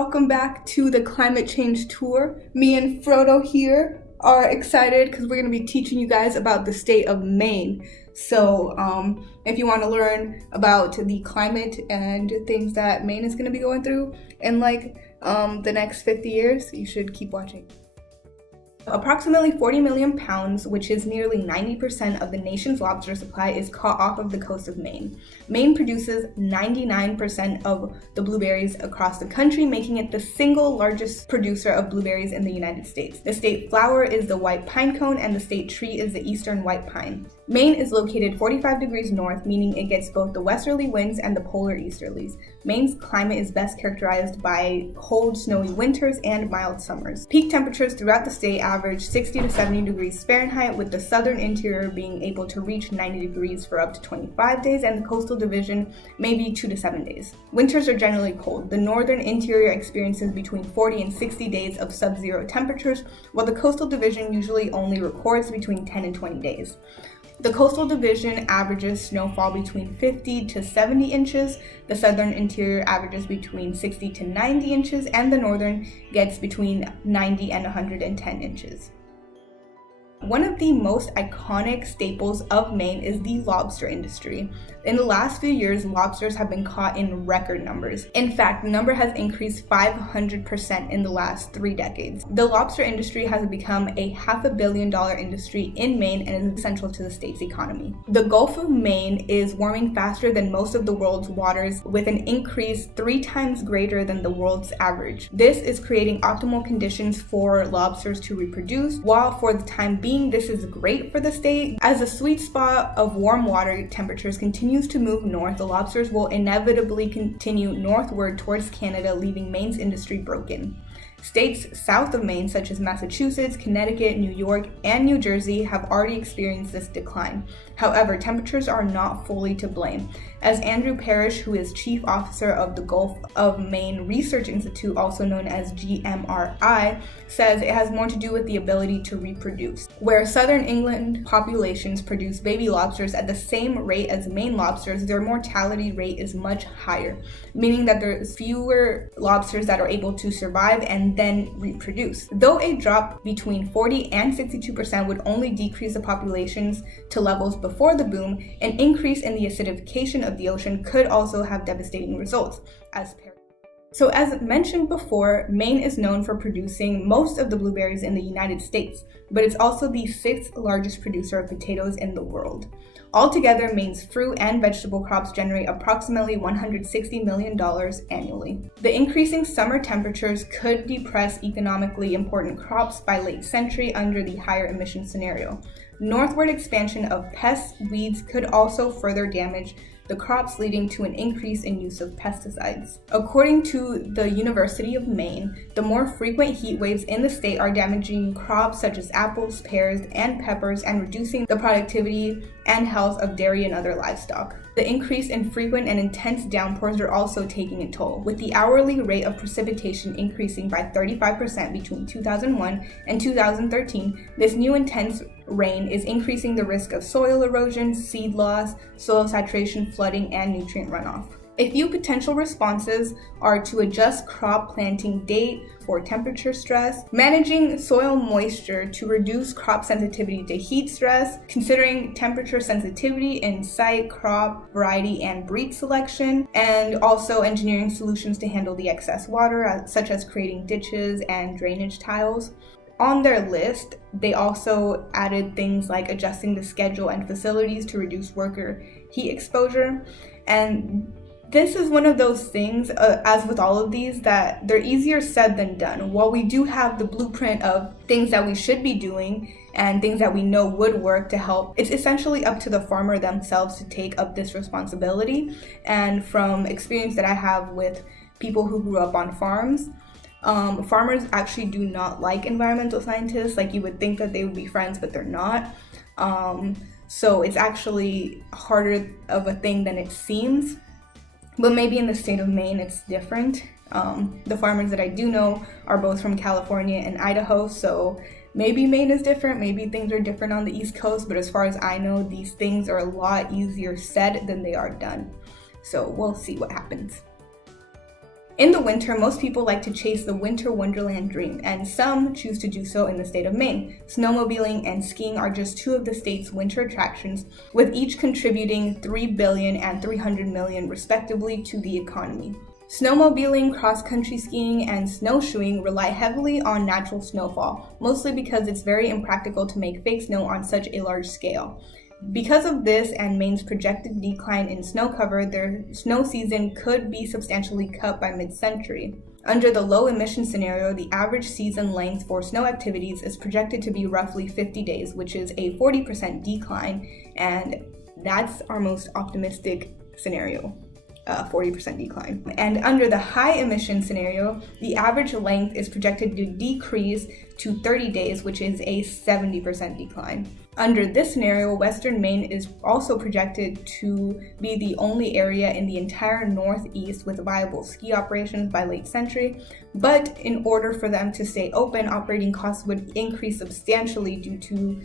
welcome back to the climate change tour. Me and Frodo here are excited because we're going to be teaching you guys about the state of Maine. So if you want to learn about the climate and things that Maine is going to be going through in the next 50 years, you should keep watching. Approximately 40 million pounds, which is nearly 90% of the nation's lobster supply, is caught off of the coast of Maine. Maine produces 99% of the blueberries across the country, making it the single largest producer of blueberries in the United States. The state flower is the white pine cone, and the state tree is the eastern white pine. Maine is located 45 degrees north, meaning it gets both the westerly winds and the polar easterlies. Maine's climate is best characterized by cold, snowy winters and mild summers. Peak temperatures throughout the state average 60 to 70 degrees Fahrenheit, with the southern interior being able to reach 90 degrees for up to 25 days, and the coastal division maybe 2 to 7 days. Winters are generally cold. The northern interior experiences between 40 and 60 days of sub-zero temperatures, while the coastal division usually only records between 10 and 20 days. The coastal division averages snowfall between 50 to 70 inches, the southern interior averages between 60 to 90 inches, and the northern gets between 90 and 110 inches. One of the most iconic staples of Maine is the lobster industry. In the last few years, lobsters have been caught in record numbers. In fact, the number has increased 500% in the last 3 decades. The lobster industry has become a $500 million industry in Maine and is essential to the state's economy. The Gulf of Maine is warming faster than most of the world's waters, with an increase 3 times greater than the world's average. This is creating optimal conditions for lobsters to reproduce, while for the time being, this is great for the state. As the sweet spot of warm water temperatures continues to move north, the lobsters will inevitably continue northward towards Canada, leaving Maine's industry broken. States south of Maine, such as Massachusetts, Connecticut, New York, and New Jersey, have already experienced this decline. However, temperatures are not fully to blame. As Andrew Parrish, who is Chief Officer of the Gulf of Maine Research Institute, also known as GMRI, says it has more to do with the ability to reproduce. Where southern England populations produce baby lobsters at the same rate as Maine lobsters, their mortality rate is much higher, meaning that there's fewer lobsters that are able to survive and then reproduce. Though a drop between 40 and 62% would only decrease the populations to levels before the boom, an increase in the acidification of the ocean could also have devastating results. So as mentioned before, Maine is known for producing most of the blueberries in the United States, but it's also the 6th largest producer of potatoes in the world. Altogether, Maine's fruit and vegetable crops generate approximately $160 million annually. The increasing summer temperatures could depress economically important crops by late century under the higher emission scenario. Northward expansion of pests, weeds could also further damage the crops, leading to an increase in use of pesticides. According to the University of Maine, the more frequent heat waves in the state are damaging crops such as apples, pears, and peppers, and reducing the productivity and health of dairy and other livestock. The increase in frequent and intense downpours are also taking a toll, with the hourly rate of precipitation increasing by 35% between 2001 and 2013. This new intense rain is increasing the risk of soil erosion, seed loss, soil saturation, flooding, and nutrient runoff. A few potential responses are to adjust crop planting date for temperature stress, managing soil moisture to reduce crop sensitivity to heat stress, considering temperature sensitivity in site, crop, variety, and breed selection, and also engineering solutions to handle the excess water, such as creating ditches and drainage tiles. On their list, they also added things like adjusting the schedule and facilities to reduce worker heat exposure. And this is one of those things, as with all of these, that they're easier said than done. While we do have the blueprint of things that we should be doing and things that we know would work to help, it's essentially up to the farmer themselves to take up this responsibility. And from experience that I have with people who grew up on farms, farmers actually do not like environmental scientists. Like, you would think that they would be friends, but they're not. So it's actually harder of a thing than it seems. But maybe in the state of Maine, it's different. The farmers that I do know are both from California and Idaho, so maybe Maine is different, maybe things are different on the East Coast, but as far as I know, these things are a lot easier said than they are done. So we'll see what happens. In the winter, most people like to chase the winter wonderland dream, and some choose to do so in the state of Maine. Snowmobiling and skiing are just two of the state's winter attractions, with each contributing $3 billion and $300 million respectively to the economy. Snowmobiling, cross-country skiing, and snowshoeing rely heavily on natural snowfall, mostly because it's very impractical to make fake snow on such a large scale. Because of this and Maine's projected decline in snow cover, their snow season could be substantially cut by mid-century. Under the low emission scenario, the average season length for snow activities is projected to be roughly 50 days, which is a 40% decline, and that's our most optimistic scenario. 40% decline. And under the high emission scenario, the average length is projected to decrease to 30 days, which is a 70% decline. Under this scenario, Western Maine is also projected to be the only area in the entire Northeast with viable ski operations by late century, but in order for them to stay open, operating costs would increase substantially due to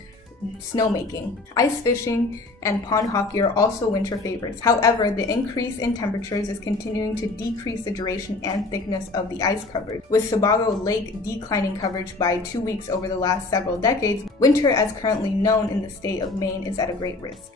snowmaking. Ice fishing and pond hockey are also winter favorites. However, the increase in temperatures is continuing to decrease the duration and thickness of the ice coverage. With Sebago Lake declining coverage by 2 weeks over the last several decades, winter as currently known in the state of Maine is at a great risk.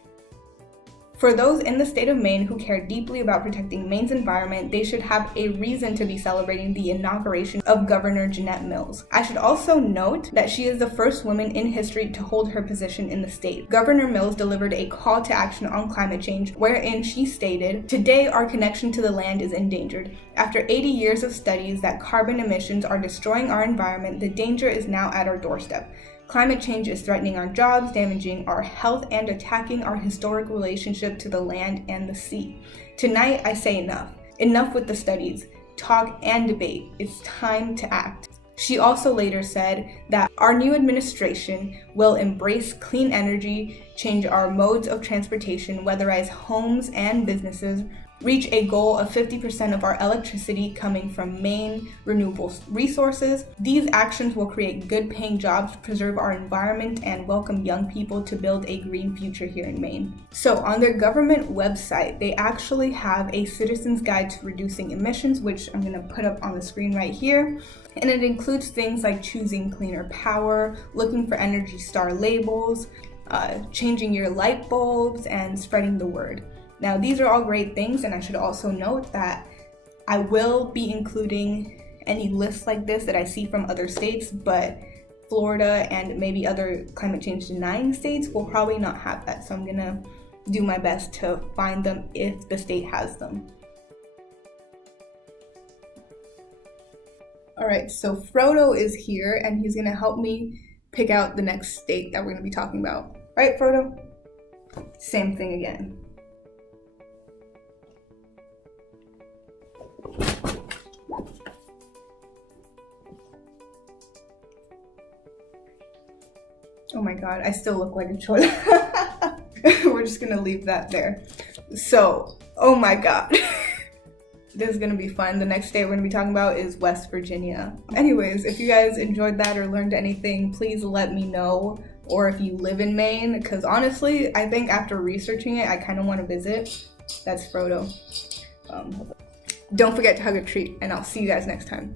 For those in the state of Maine who care deeply about protecting Maine's environment, they should have a reason to be celebrating the inauguration of Governor Gov Mills. I should also note that she is the first woman in history to hold her position in the state. Governor Mills delivered a call to action on climate change, wherein she stated, "Today our connection to the land is endangered. After 80 years of studies that carbon emissions are destroying our environment, the danger is now at our doorstep. Climate change is threatening our jobs, damaging our health, and attacking our historic relationship to the land and the sea. Tonight, I say enough. Enough with the studies, talk, and debate. It's time to act." She also later said that our new administration will embrace clean energy, change our modes of transportation, weatherize homes and businesses, reach a goal of 50% of our electricity coming from Maine renewable resources. These actions will create good-paying jobs, preserve our environment, and welcome young people to build a green future here in Maine. So on their government website, they actually have a citizen's guide to reducing emissions, which I'm going to put up on the screen right here. And it includes things like choosing cleaner power, looking for Energy Star labels, changing your light bulbs, and spreading the word. Now, these are all great things, and I should also note that I will be including any lists like this that I see from other states, but Florida and maybe other climate change denying states will probably not have that. So I'm gonna do my best to find them if the state has them. All right, so Frodo is here, and he's gonna help me pick out the next state that we're gonna be talking about. Right, Frodo? Same thing again. Oh my god, I still look like a choice. We're just gonna leave that there. So, oh my god. This is gonna be fun. The next state we're gonna be talking about is West Virginia. Anyways, if you guys enjoyed that or learned anything, please let me know. Or if you live in Maine, because honestly, I think after researching it, I kind of want to visit. That's Frodo. Don't forget to hug a treat, and I'll see you guys next time.